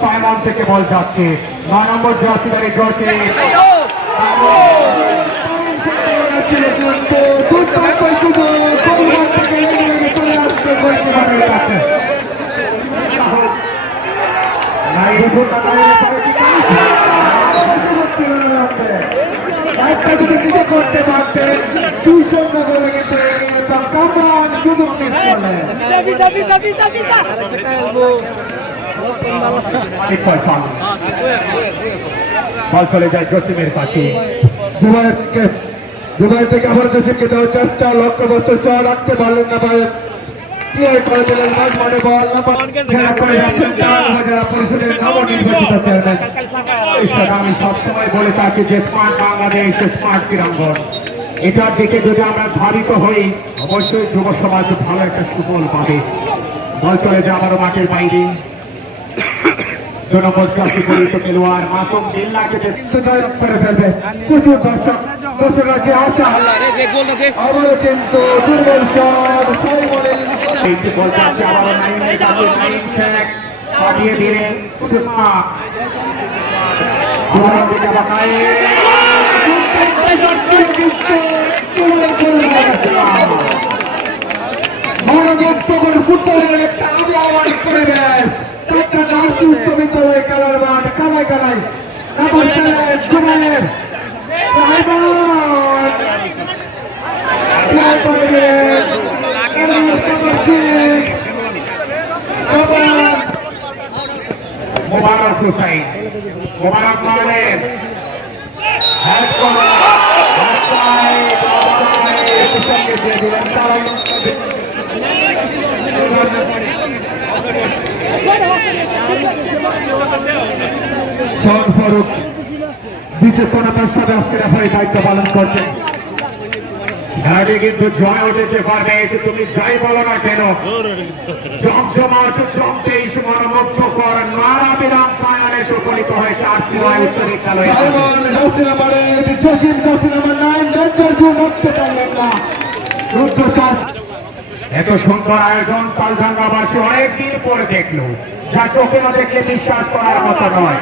Simon থেকে বল যাচ্ছে। নয় নম্বর যদি কিছু করতে পারতেন দুই করে যে এটার দিকে যদি আমরা ধাবিত হই, অবশ্যই যুব সমাজ ভালো একটা সুফল পাবে। বল চলে যায় আবারও মাঠের বাইরে। দু নম্বর চাষি পরিচিত খেলোয়াড় মাসুম বিল্লাকে কিন্তু জয় করে ফেলবে প্রচুর দর্শক দর্শকরা যে আশা। আবারও কিন্তু দুর্বল শট সাইমনের এইটি বল যাচ্ছে আবারও নাইনের নাইন শেখ পাঠিয়ে দিলেন সুষমা। দুবার দিকে বাঁকায়। মনোমুগ্ধ করে ফুটবলের একটা আমি আওয়াজ করে চারটা উচ্চ বিদ্যালয় খেলার মাঠ কালাই কালাই মোবারক হুসাইন মোবারক মারলেন হেল্প করো অফসাইড, অফসাইড, বিশেষ কোনাতার সাথে আজকে রেফারি দায়িত্ব পালন করছেন। গাড়ি কিন্তু জয় উঠেছে, পারবে, এসে তুমি যাই বলো না কেন? জমজমাট জমতেই মনোমুগ্ধ কর, নারা বিরাম ফাইনালে সুফলিত হয়েছে আর উচ্চ বিদ্যালয়ে। জসিম জার্সি নাম্বার নাইন ডেঞ্জার জু মারতে পারলেন না। রুদ্রশ্বাস এত সুন্দর আয়োজন তালঢাঙ্গাবাসী অনেকদিন পরে দেখল। যা চোখে না দেখলে বিশ্বাস করার মতো নয়।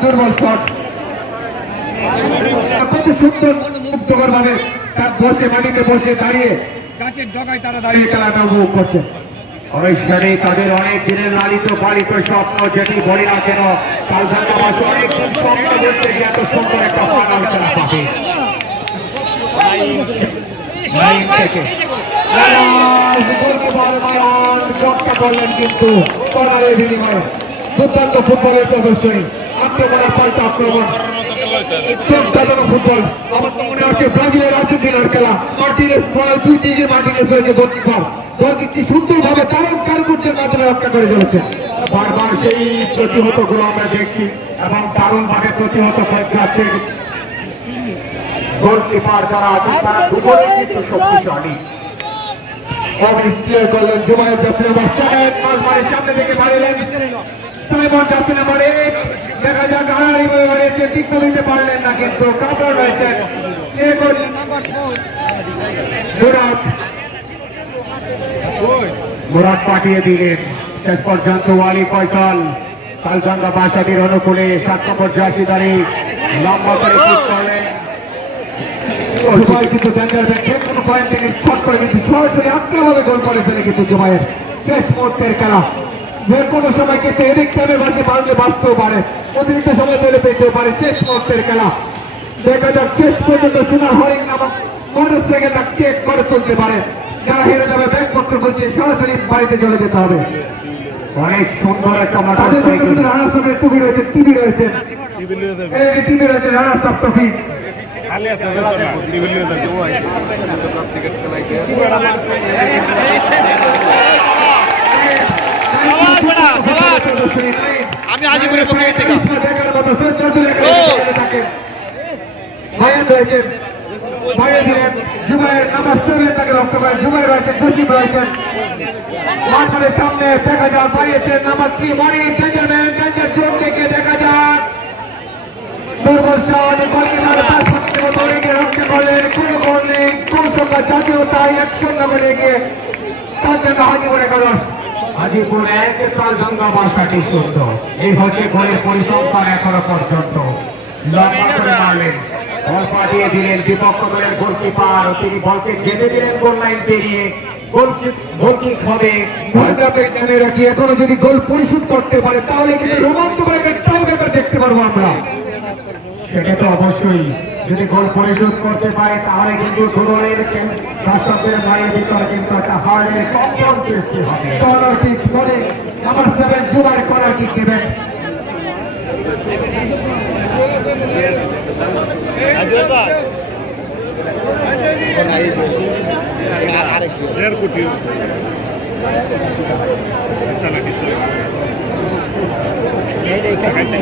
দুর্বল শট। দাঁড়িয়ে তারা দাঁড়িয়ে খেলাটা করছে। তাদের অনেক সুন্দর একটা ফাইনাল খেলা পাবে লাইন থেকে কিন্তু দুর্দান্ত ফুটবলের প্রদর্শনী আক্রমণের পাল্টা আক্রমণ চমকাদানো ফুটবল আমার বারবার সেই প্রতিহতগুলো আমরা দেখছি এবং দারুণ ভাবে প্রতিহত হয়ে যাচ্ছে গোলকিপার যারা আছেন তারা দুপুরে কিন্তু শক্তিশালী। অমিত করলেন জুমায়ের জাফর নাম্বার মাঝমারের সামনে থেকে মারিলেন সাইমন জাফর নাম্বার দেখা যাক হারারি বয়ে মারিয়েছে টিকতে দিতে পারলেন না কিন্তু কাপড় রয়েছে। ক্লিয়ার করলেন? মুরাদ। মুরাদ পাঠিয়ে দিলেন। শেষ পর্যন্ত ওয়ালি ফয়সাল কালচন্দ্র বাসাদির অনুকূলে সাত নম্বর জার্সিদারি লম্বা করে করলেন। জুমায়ের কিন্তু ডেঞ্জার ব্যাট যে কোনো পয়েন্ট থেকে শট করে কিন্তু সরাসরি আক্রমণে গোল করে ফেলে কিন্তু জুমায়ের শেষ মুহূর্তের খেলা। যে কোনো সময় কিন্তু এদিক টাইমের মাঝে মারলে বাঁচতেও পারে। অতিরিক্ত সময় পেলে পেতেও পারে। শেষ মুহূর্তের খেলা। দেখা যাক শেষ পর্যন্ত সোনার হরিং নামক মানুষ থেকে তা করে তুলতে পারে। যারা হেরে যাবে ব্যাগপত্র বলছে সরাসরি বাড়িতে চলে যেতে হবে। অনেক সুন্দর একটা মোটর তাদের জন্য কিন্তু রানার সাপের টুপি রয়েছে টিভি রয়েছে। টিভি রয়েছে। রানার সাপ ট্রফি আমি ভাইয়ের দিলেন জুবাইয়ের সেভেন তাকে রক্ত করে জুবাই রয়েছেন জসিম রয়েছেন মাঠের সামনে দেখা যাক বাড়িয়েছেন থেকে দেখা যাক দুর্বল কালস হাজিপুর এক বাসাটি সুন্দর এই হচ্ছে গোলের পরিসংখ্যান এখনও পর্যন্ত। লম্বা করে মারলেন। বল পাঠিয়ে দিলেন বিপক্ষ দলের গোলকিপার। তিনি বলকে যেতে দিলেন গোল লাইন পেরিয়ে। গোলকিক গোলকিক হবে? ভয়টাকে জেনে রাখি এখনও যদি গোল পরিশোধ করতে পারে তাহলে কিন্তু রোমাঞ্চকর একটা টাই ব্রেকার দেখতে পারব আমরা। সেটা তো অবশ্যই। যদি গোল পরিশোধ করতে পারে তাহলে কিন্তু দুদলের দর্শকদের মায়ের ভিতরে কিন্তু একটা হার্ডের কম্পন সৃষ্টি হবে। কিক বলে number seven Zubair corner kick দেবেন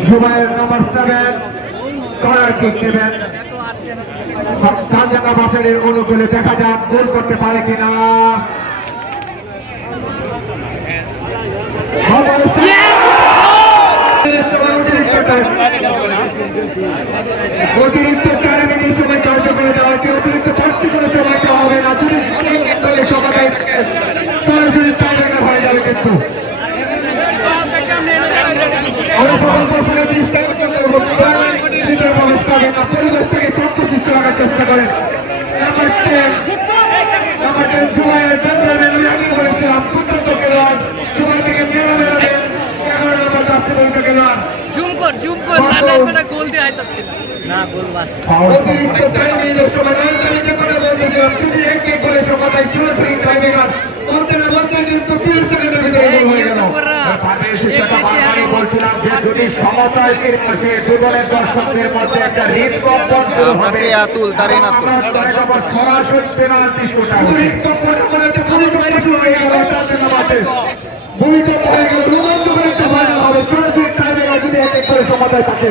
Zubair number seven corner kick দেবেন। তালজাকা বাসের অনুকূলে দেখা যাক গোল করতে পারে কিনা। অতিরিক্ত চার মিনিট সময় কার্য করে দেওয়া হচ্ছে অতিরিক্ত পাঁচটি সময় দেওয়া হবে না। সরাসরি টাইব্রেকার হয়ে যাবে আমরা সকল দর্শকের দৃষ্টি আকর্ষণ করব ভিতরে প্রবেশ করবেন না পরিবেশ থেকে শান্ত সৃষ্ট রাখার চেষ্টা করেন number ten number ten Zubair চন্দ্রবেন লাগিয়ে বলেছিলাম দুর্দান্ত খেলোয়াড় জুবাই থেকে বলতে খেলোয়াড় জুম কর জুম কর। না না গোল দিয়ে অতিরিক্ত মিনিটের সময় আমি যে কথা বলতেছিলাম যদি এক এক করে সময় সরাসরি টাইব্রেকার বলতে না বলতে কিন্তু তিরিশ সেকেন্ডের ভিতরে গোল হয়ে আতুল, তার জন্য মাঠে ভূমিকম্প গেল। রোমাঞ্চকর একটা ফাইনাল হবে সরাসরি টাইব্রেকার যদি এক এক করে সমতায় থাকে।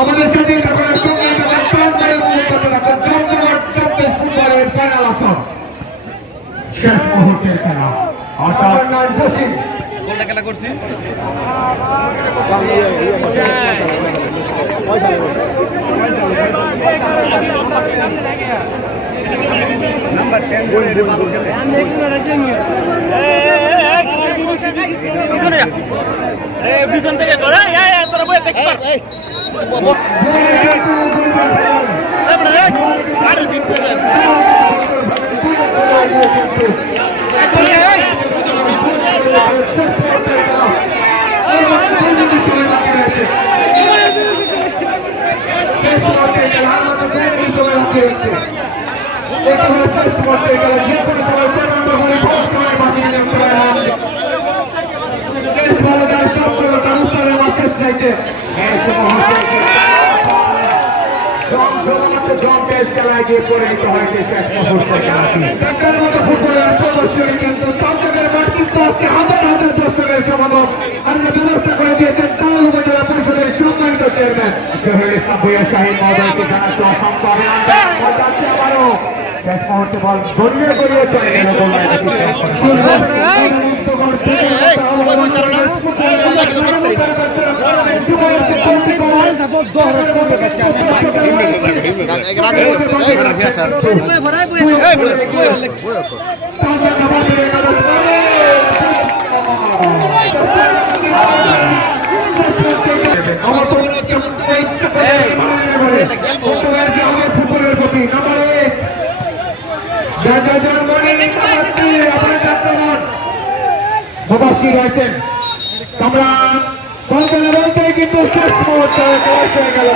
আমাদের সাথে এটা সঙ্গে ফুটবলের ফাইনাল শেষ মুহূর্তের খেলা অর্থাৎ কোনটা খেলা করছি? পিছন থেকে করে। তোরা বই দেখতে পার মুহূর্তে জম শুধুমাত্র জম টেস্ট খেলায় গিয়ে পরিণত হয়েছে শেষ মুহূর্তের খেলাটি ঢাকার মতো ফুটবলের প্রদর্শনী কিন্তু হাজার হাজার দর্শকের সমাগম আর ব্যবস্থা করে দিয়েছেন তাল উপজেলা পরিষদের সম্মানিত চেয়ারম্যান জহিরুল ইসলাম বইয়া শাহীন মহোদয়কে জানাচ্ছি অসংখ্য অভিনন্দন বল যাচ্ছে আবারও শেষ মুহূর্তে বল গড়িয়ে গড়িয়ে চলে গেল গোল লাইনে ভরাই বই আমার তো মনে হচ্ছে মুম্বাই ইচ্ছা করে ফুটবলের যে হবে ফুটবলের প্রতি নাম্বার এক যা যা যার মনে কামাচ্ছি আপনার যাত্রামান প্রবাসী রয়েছেন। বলতে না বলতে কিন্তু শেষ মুহূর্তে গেল।